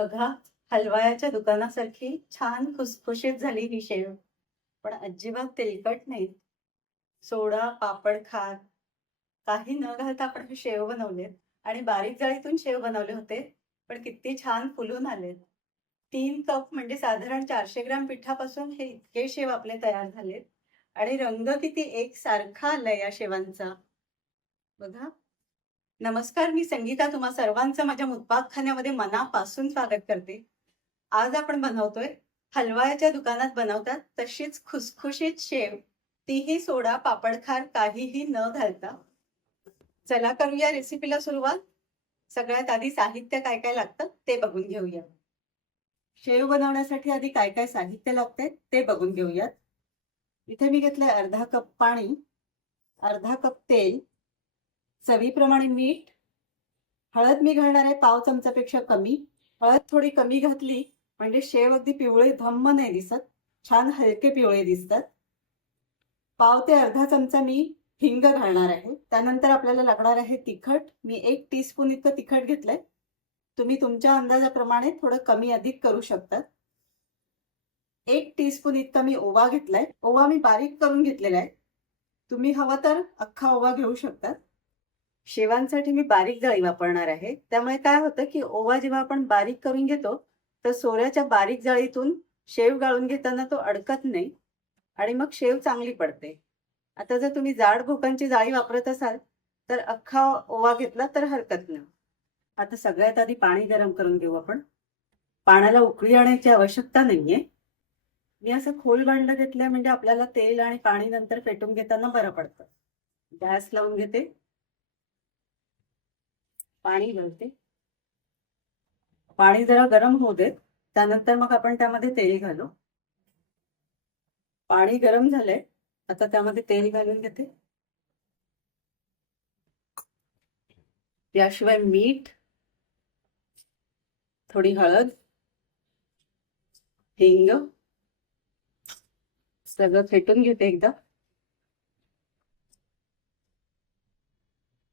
बघा हलवायाच्या दुकानासारखी छान खुसखुशीत झाली ही शेव. पण अजिबात तेलकट नाही सोडा पापड खार काही न घालता आपण हे शेव बनवलेत. आणि बारीक जाळीतून शेव बनवले होते पण किती छान फुलून आलेत. तीन कप म्हणजे साधारण चारशे ग्राम पिठापासून हे इतके शेव आपले तयार झालेत. आणि रंग किती एक सारखा आलाय या शेवांचा. बघा. नमस्कार मी संगीता तुम्हा सर्वांचं माझ्या मुतपाकखान्यामध्ये मनापासून स्वागत करते. आज आपण बनवतोय हलवायाच्या दुकानात बनवतात तशीच खुसखुशीत शेव. तीही सोडा पापडखार काहीही न घालता. चला करूया रेसिपीला सुरुवात. सगळ्यात आधी साहित्य काय काय लागतं ते बघून घेऊया. शेव बनवण्यासाठी आधी काय काय साहित्य लागते ते बघून घेऊयात. इथे मी घेतलंय अर्धा कप पाणी अर्धा कप तेल चवीप्रमाणे मीठ हळद मी घालणार आहे पाव चमचापेक्षा कमी. हळद थोडी कमी घातली म्हणजे शेव अगदी पिवळे धम्म नाही दिसत. छान हलके पिवळे दिसतात. पाव ते अर्धा चमचा मी हिंग घालणार आहे. त्यानंतर आपल्याला लागणार आहे तिखट. मी एक टीस्पून इतकं तिखट घेतलंय. तुम्ही तुमच्या अंदाजाप्रमाणे थोडं कमी अधिक करू शकतात. एक टीस्पून इतका मी ओवा घेतलाय. ओवा मी बारीक करून घेतलेला आहे. तुम्ही हवं तर अख्खा ओवा घेऊ शकतात शेवांसाठी मी बारीक जाळी वापरणार आहे. त्यामुळे काय होतं की ओवा जेव्हा आपण बारीक करून घेतो तर सोऱ्याच्या बारीक जाळीतून शेव गाळून घेताना तो अडकत नाही आणि मग शेव चांगली पडते. आता जर तुम्ही जाड भोकांची जाळी वापरत असाल तर अख्खा ओवा घेतला तर हरकत नाही. आता सगळ्यात आधी पाणी गरम करून घेऊ आपण. पाण्याला उकळी आणायची आवश्यकता नाहीये. मी असं खोल भांडं घेतलं म्हणजे आपल्याला तेल आणि पाणी नंतर फेटून घेताना बरं पडतं. गॅस लावून घेते. पाणी घालते. पाणी जरा गरम होऊ देत त्यानंतर मग आपण त्यामध्ये तेल घालू. पाणी गरम झालंय आता त्यामध्ये तेल घालून घेते. याशिवाय मीठ थोडी हळद हिंग सगळं फेटून घेते एकदा.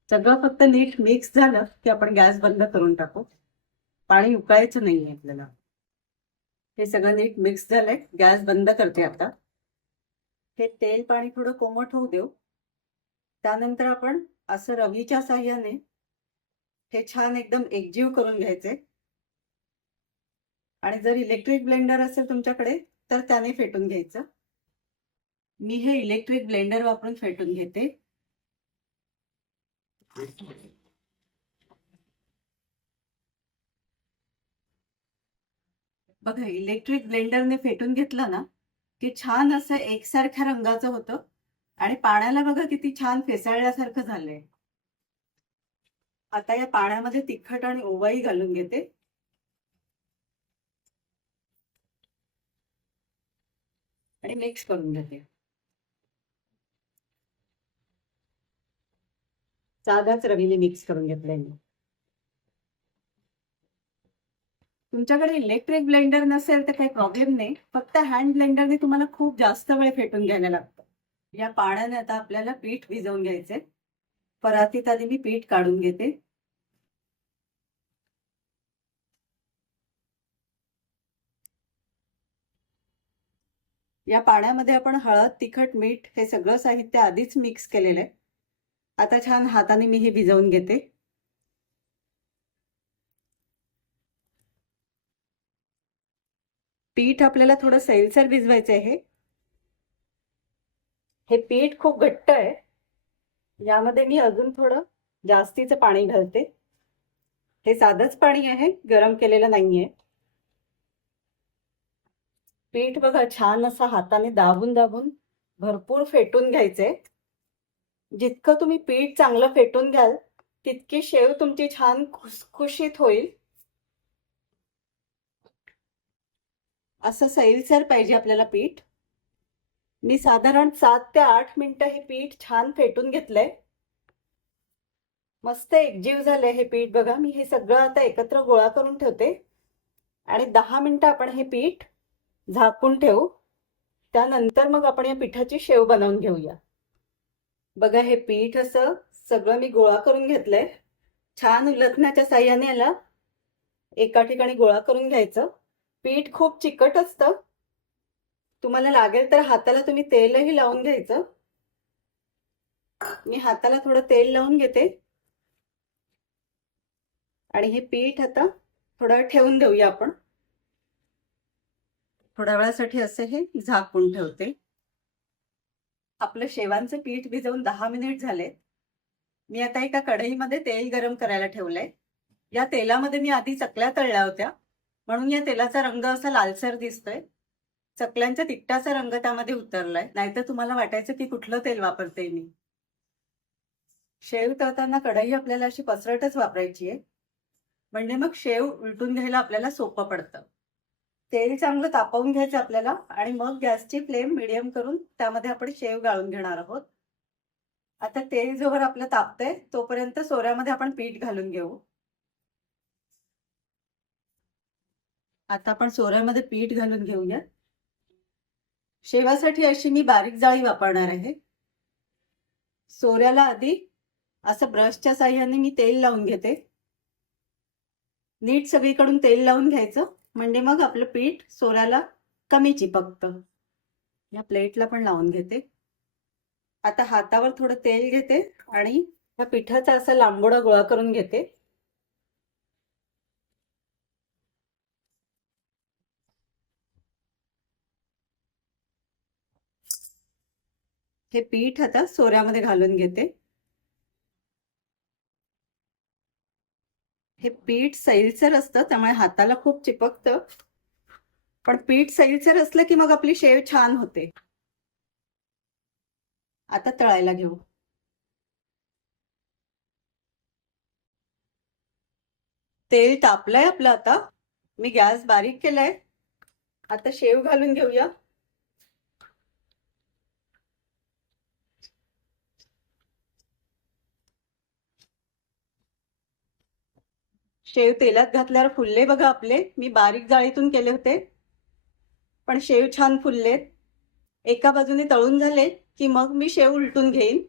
सगळं फक्त नीट मिक्स झालं की आपण गॅस बंद करून टाकू. पाणी उकळायचं नाहीये आपल्याला. हे सगळं नीट मिक्स झालंय. गॅस बंद करते आता. हे तेल पाणी थोडं कोमट होऊ देऊ. त्यानंतर आपण असं रवीच्या साह्याने हे छान एकदम एकजीव करून घ्यायचे. आणि जर इलेक्ट्रिक ब्लेंडर असेल तुमच्याकडे तर त्याने फेटून घ्यायचं. मी हे इलेक्ट्रिक ब्लेंडर वापरून फेटून घेते. बघा इलेक्ट्रिक ब्लेंडरने फेटून घेतलं ना की छान असं एकसारख्या रंगाचं होतं. आणि पाण्याला बघा किती छान फेसाळल्यासारखं झालंय. आता या पाण्यामध्ये तिखट आणि ओवाई घालून घेते. आणि मिक्स करून घेते. साधाच रवीने मिक्स करून घेतलंय मी. तुमच्याकडे इलेक्ट्रिक ब्लेंडर नसेल तर काही प्रॉब्लेम नाही. फक्त हँड ब्लेंडरने तुम्हाला खूप जास्त वेळ फेटून घ्यायला लागतं. या पाण्याने आता आपल्याला पीठ भिजवून घ्यायचंय परातीत आधी मी पीठ काढून घेते. या पाण्यामध्ये आपण हळद तिखट मीठ हे सगळं साहित्य आधीच मिक्स केलेलं आहे. आता छान हाताने मी हे भिजवून घेते. पीठ आपल्याला थोडं सैलसर भिजवायचं आहे. हे पीठ खूप घट्ट आहे. यामध्ये मी अजून थोडं जास्तीचं पाणी घालते. हे साधंच पाणी आहे गरम केलेलं नाहीये. पीठ बघा छान असं हाताने दाबून दाबून भरपूर फेटून घ्यायचंय. जितकं तुम्ही पीठ चांगलं फेटून घ्याल तितकी शेव तुमची छान खुसखुशीत होईल. असं सैलसर पाहिजे आपल्याला पीठ. मी साधारण सात ते आठ मिनिटं हे पीठ छान फेटून घेतलंय. मस्त एकजीव झालंय हे पीठ बघा मी हे सगळं आता एकत्र गोळा करून ठेवते. आणि दहा मिनिटं आपण हे पीठ झाकून ठेवू. त्यानंतर मग आपण या पिठाची शेव बनवून घेऊया. बघा हे पीठ असं सगळं मी गोळा करून घेतलंय. छान उलथण्याच्या साह्याने याला एका ठिकाणी गोळा करून घ्यायचं. पीठ खूप चिकट असतं. तुम्हाला लागेल तर हाताला तुम्ही तेलही लावून घ्यायचं. मी हाताला थोडं तेल लावून घेते. आणि हे पीठ आता थोडं ठेवून देऊया आपण. थोड्या वेळासाठी असे हे झाकून ठेवते. आपलं शेवांचं पीठ भिजवून दहा मिनिट झाले मी आता एका कढईमध्ये तेल गरम करायला ठेवलंय. या तेलामध्ये मी आधी चकल्या तळल्या होत्या. म्हणून या तेलाचा रंग असा लालसर दिसतोय. चकल्यांच्या तिकटाचा रंग त्यामध्ये उतरलाय. नाहीतर तुम्हाला वाटायचं की कुठलं तेल वापरते मी. शेव तळताना कढई आपल्याला अशी पसरटच वापरायची आहे. म्हणजे मग शेव उलटून घ्यायला आपल्याला सोपं पडतं. तेल चांगलं तापवून घ्यायचं आपल्याला आणि मग गॅसची फ्लेम मिडियम करून त्यामध्ये आपण शेव गाळून घेणार आहोत. आता तेल जोवर आपलं तापतंय तोपर्यंत सोऱ्यामध्ये आपण पीठ घालून घेऊ. आता आपण सोऱ्यामध्ये पीठ घालून घेऊया. शेवासाठी अशी मी बारीक जाळी वापरणार आहे. सोऱ्याला आधी असं ब्रशच्या साह्याने मी तेल लावून घेते. नीट सगळीकडून तेल लावून घ्यायचं. म्हणजे मग आपलं पीठ सोऱ्याला कमी चिपकतं. या प्लेटला पण लावून घेते. आता हातावर थोडं तेल घेते आणि या पिठाचा असा लांबोडा गोळा करून घेते. हे पीठ आता सोऱ्यामध्ये घालून घेते. हे पीठ सैलसर असतं त्यामुळे हाताला खूप चिपकतं. पण पीठ सैलसर असलं की मग आपली शेव छान होते. आता तळायला घेऊ. तेल तापलंय आपलं आता. मी गॅस बारीक केलाय. आता शेव घालून घेऊया. शेव तेलात घातल्यावर फुलले बघा आपले. मी बारीक जाळीतून केले होते. पण शेव छान फुललेत. एका बाजूने तळून झाले की मग मी शेव उलटून घेईन.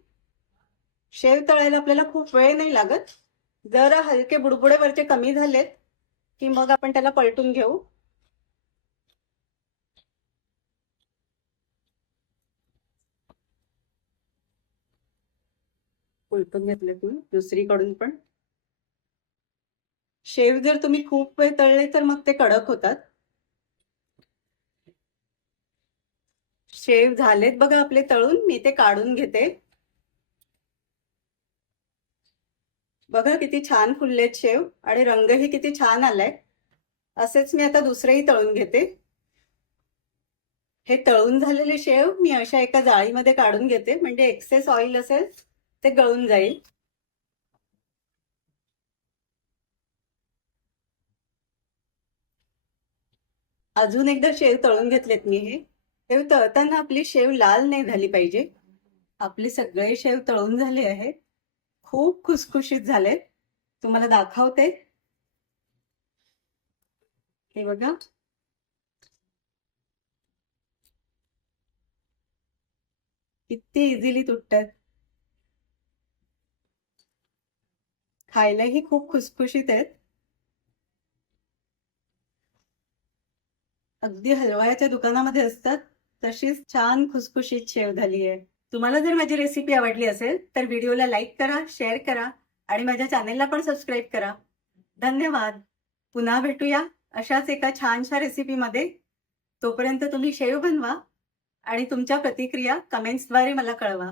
शेव तळायला आपल्याला खूप वेळ नाही लागत. जरा हलके बुडबुडे वरचे कमी झालेत की मग आपण त्याला पलटून घेऊ. उलटून घेतले तुम्ही दुसरीकडून पण. शेव जर तुम्ही खूप वेळ तळले तर मग ते कडक होतात. शेव झालेत बघा आपले तळून मी ते काढून घेते. बघा किती छान फुललेत शेव आणि रंगही किती छान आलाय. असेच मी आता दुसरेही तळून घेते. हे तळून झालेले शेव मी अशा एका जाळीमध्ये काढून घेते म्हणजे एक्सेस ऑइल असेल ते गळून जाईल. अजून एकदा शेव तळून घेतलेत मी हे. शेव तळताना आपली शेव लाल नाही झाली पाहिजे. आपले सगळे शेव तळून झाले आहेत. खूप खुसखुशीत झालेत. तुम्हाला दाखवते. हे बघा. किती इझिली तुटतात. खायलाही खूप खुसखुशीत आहेत. अगदी हलवायाच्या दुकानामध्ये असतात तशीच छान खुसखुशीत शेव झाली आहे. तुम्हाला जर माझी रेसिपी आवडली असेल तर व्हिडिओला लाईक करा शेअर करा आणि माझ्या चॅनेलला पण सबस्क्राईब करा. धन्यवाद. पुन्हा भेटूया अशाच एका छानशा रेसिपीमध्ये तोपर्यंत तुम्ही शेव बनवा आणि तुमच्या प्रतिक्रिया कमेंट्सद्वारे मला कळवा.